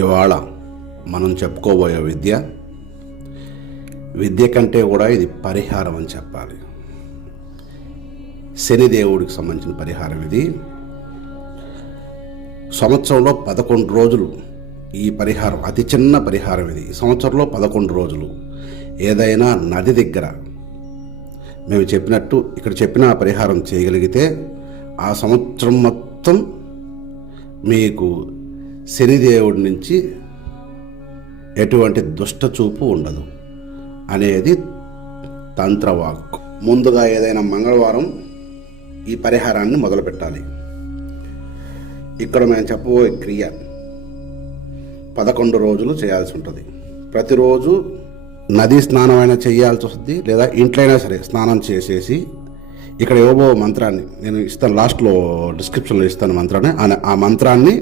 ఇవాళ మనం చెప్పుకోబోయే విద్య కంటే కూడా ఇది పరిహారం అని చెప్పాలి. శనిదేవుడికి సంబంధించిన పరిహారం ఇది. సంవత్సరంలో 11 రోజులు ఈ పరిహారం, అతి చిన్న పరిహారం ఇది. సంవత్సరంలో 11 రోజులు ఏదైనా నది దగ్గర మేము చెప్పినట్టు ఇక్కడ చెప్పిన పరిహారం చేయగలిగితే ఆ సంవత్సరం మొత్తం మీకు శనిదేవుడి నుంచి ఎటువంటి దుష్ట చూపు ఉండదు అనేది తంత్రవాక్కు. ముందుగా ఏదైనా మంగళవారం ఈ పరిహారాన్ని మొదలుపెట్టాలి. ఇక్కడ మేము చెప్పబోయే క్రియ 11 రోజులు చేయాల్సి ఉంటుంది. ప్రతిరోజు నదీ స్నానమైనా చేయాల్సి వస్తుంది, లేదా ఇంట్లో అయినా సరే స్నానం చేసేసి ఇక్కడ ఇవ్వబో మంత్రాన్ని నేను ఇస్తాను, లాస్ట్లో డిస్క్రిప్షన్లో ఇస్తాను మంత్రాన్ని. ఆ మంత్రాన్ని